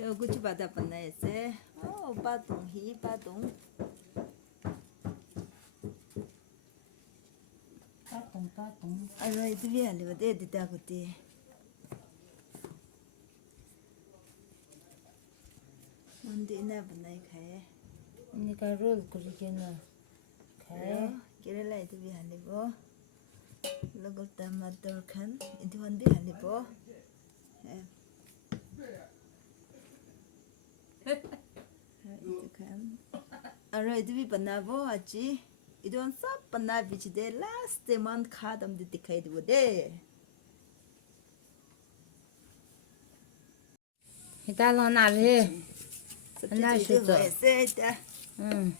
저 구치 받아 봤나였어? 빠동 히 빠동. 빠동. 아이고 이들이 안 되고 내디다 그때. 뭔데 이나 봤나이 가해. 니가 롤 그리게나 가해. 기를라 이들이 안 되고. लगल टमाटर खान इधर वंदे हाले बो इधर खान अरे इधर भी बना बो अच्छी इधर सब बना बीच दे लास्ट मंथ खादम दे दिखाई दे दे 이따 너 나를 ना शुद्ध ऐसे इधर 응.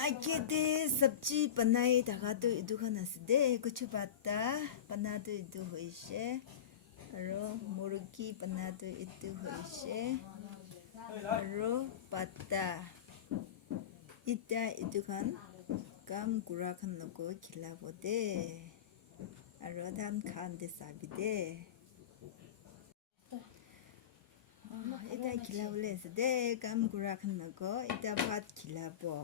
आके दे सब्जी बनाए धागा तो इधर खाना से दे कुछ बाता बना तो इधर होइशे अरो मुर्गी बना तो इधर होइशे अरो पत्ता इधर खान काम गुरा खान लोगो खिला बोदे अरो धान खान दे साबी दे इधर खिला बोले से दे काम गुरा खान लोगो इधर भात खिला बो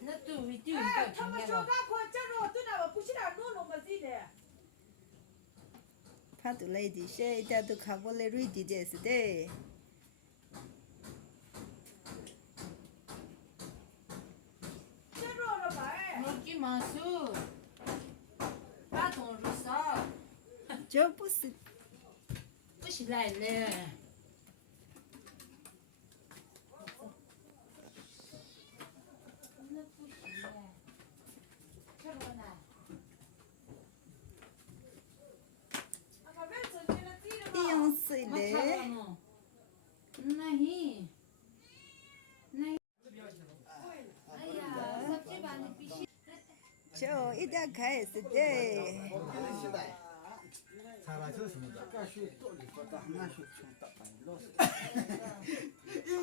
나도 위디오 이거 중요해. 파도 레이디 셰 이따도 가볼래 루이디 데스데 먹지 마수. 빠동 rus어. 저 부스 부시 라일래. 띠용스이데 नहीं नहीं 아야 सबसे 많이 비시 저 이따 가야스데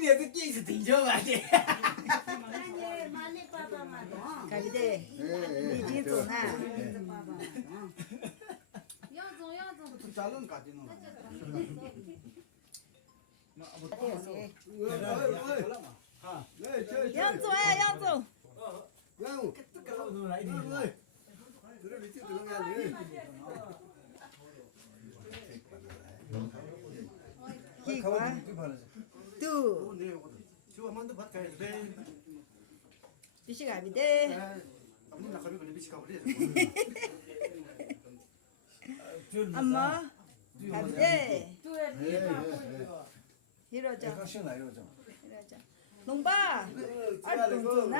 也是电视挺久吧的。 가비데 이제走나 야종 자른 가지는. 양조야 양조 기과 두 비시 가비데 엄마 가비데 이러자 이러자 농바 알동조나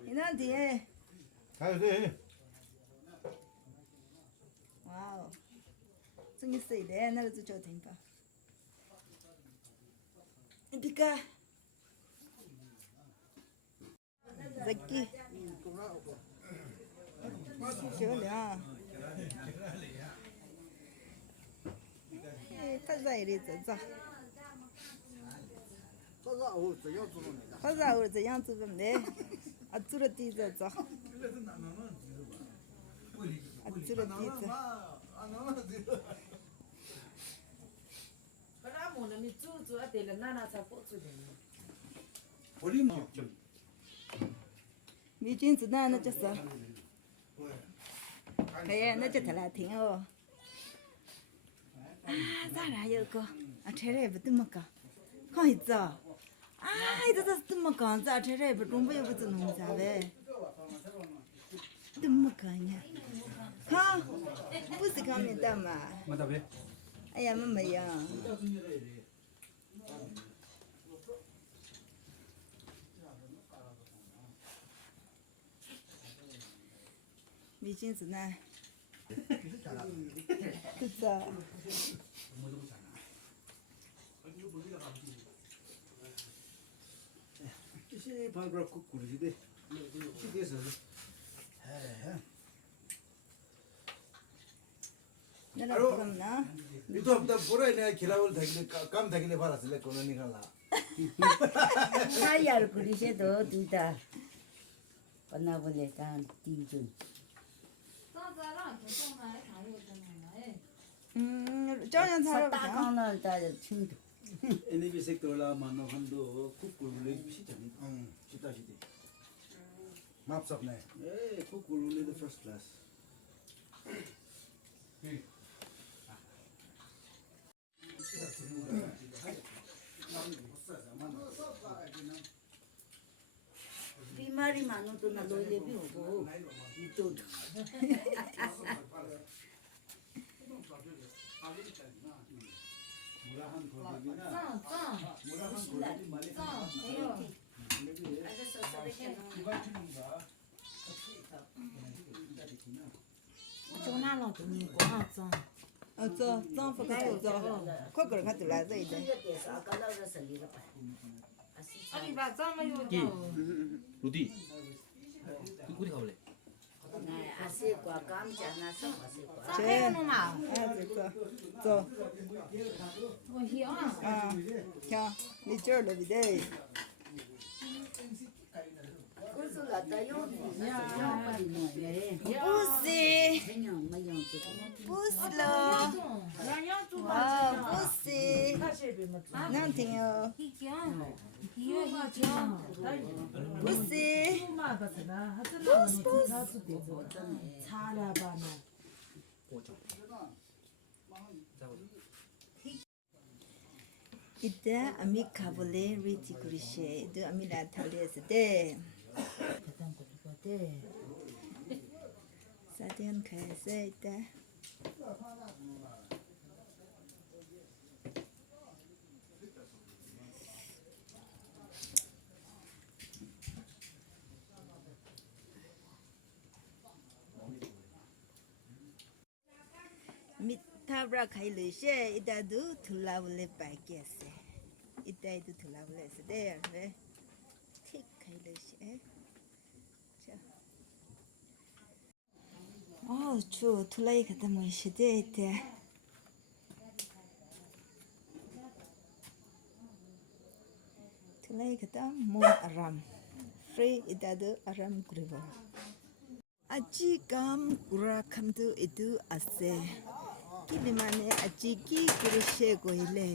이난 뒤에 와우 승리스이데 나를 저 된가 이디까 자기 쇼냐 파자 이리 자자 파자 우리 저 양주 좀 내. 아주로 뛰자자. 아주로 뛰자. 그러면은 이 쭈쭈 때는 나나 잡고 주네. 미진스 나나 졌어. 그래 나 저 달라 팅어. 자라 이거. 체레 부터 먹까. 거기 있어. 이거 또 먹까. 자 체레 부 좀 보여 보자 놓은 자베. 또 먹까냐. 하. 무슨 감이다 마. 맞다 왜? 아야 엄마야. 미진스 나. 됐어. 이제 바로 꾸꾸리데. 이게서. 내가 그럼나. 이도 없다 보라네 기라올 되길래 감 되길래 받았을래 거는 니가라. 사이알 그리셔도 둘다 만나보니까 띵준. 저년 살아. 따가는 다 친구. 에네비 섹터라 만나 한도 쿠쿠르레 시잖니. 시다 시디. 맙섭네. 에 쿠쿠르레 the first class. 비말이 많아도 나 너희 비우고 이또 脏不可脏，快点看都来这一点。 아니 맞잖아 이거. 로디 우리 가볼래? 아세과 감자나 섞어서 제, 놈아. 아,走， 뭐 희영아.啊，看，你这儿了不对？ 그래서 나다 요야 빨리 뭐해 不是， 그냥 뭐야 不是喽， 야야 좀 啊，不是，难听哦， 희경. 희영 희경. 不是， 이따 아미 가볼래 리티 그리셰, 또 아미 나탈리에서 돼. 사대한 가서 이따. 미타브라 가일레셰 이따도 둘라블레 바이게세. 이따도 둘라블레세 돼. 네. 틱 가일레셰. 자. 추 둘라이 갔다 모이시대 이때. 둘라이 갔다 몬 아람. 프리 이따도 아람 그리고. 아지 감 구라캄도 이두 아세. किलिमाने अजी की कुरुशे गोइले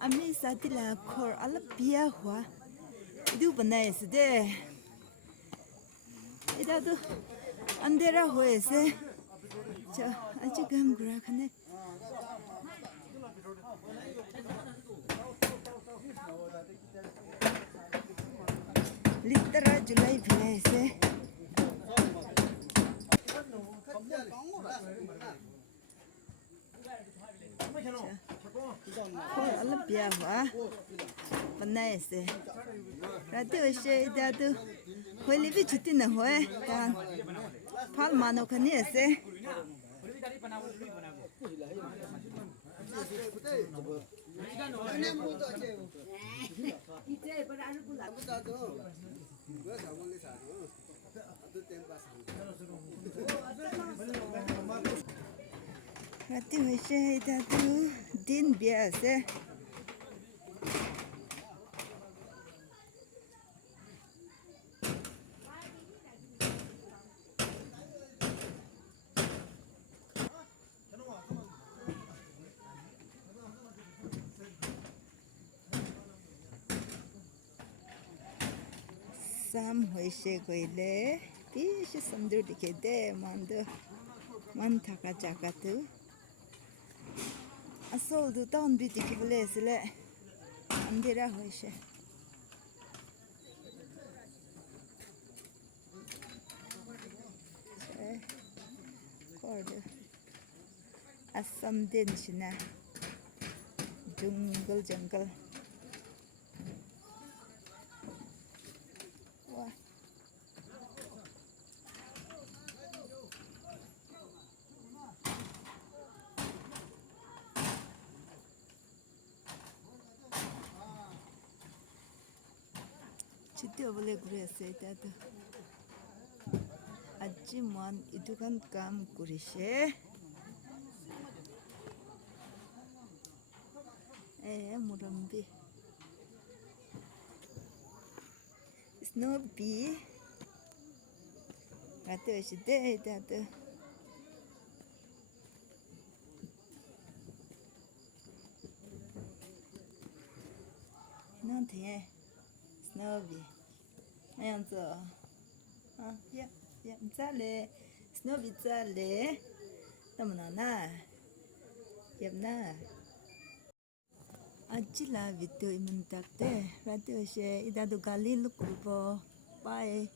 अम्मी सातिला खोर अल पिया हुआ इदु बनाए से दे इदा तो अंधेरा हुए से चा अजी गम गुरा खने लिटरा जुलाई भिले से खोर अल पिया हुआ बनाए से रात से इधर तो होली भी छुट्टी न हुए कान फल मानो खने से रात से इधर तो दिन बिया से शाम होइसे गइले बेसी सुन्दर देखे मन थाका जाका तु असोलदु टाउन भी देखेबले इसले अंधेरा होइसे कोर्ड असम दिन छिना जंगल वाह चित्ते बोले 그랬어요. 다들 아침만 이두간 감 꾸리세 무덤비. 스노비. 라떼 시대 다들. 너한테 스노비. 아연서. 야, 잘래. 스노비 잘래. 너무나 yapna ajila video imentakte radio she idadu gali lukrubo bye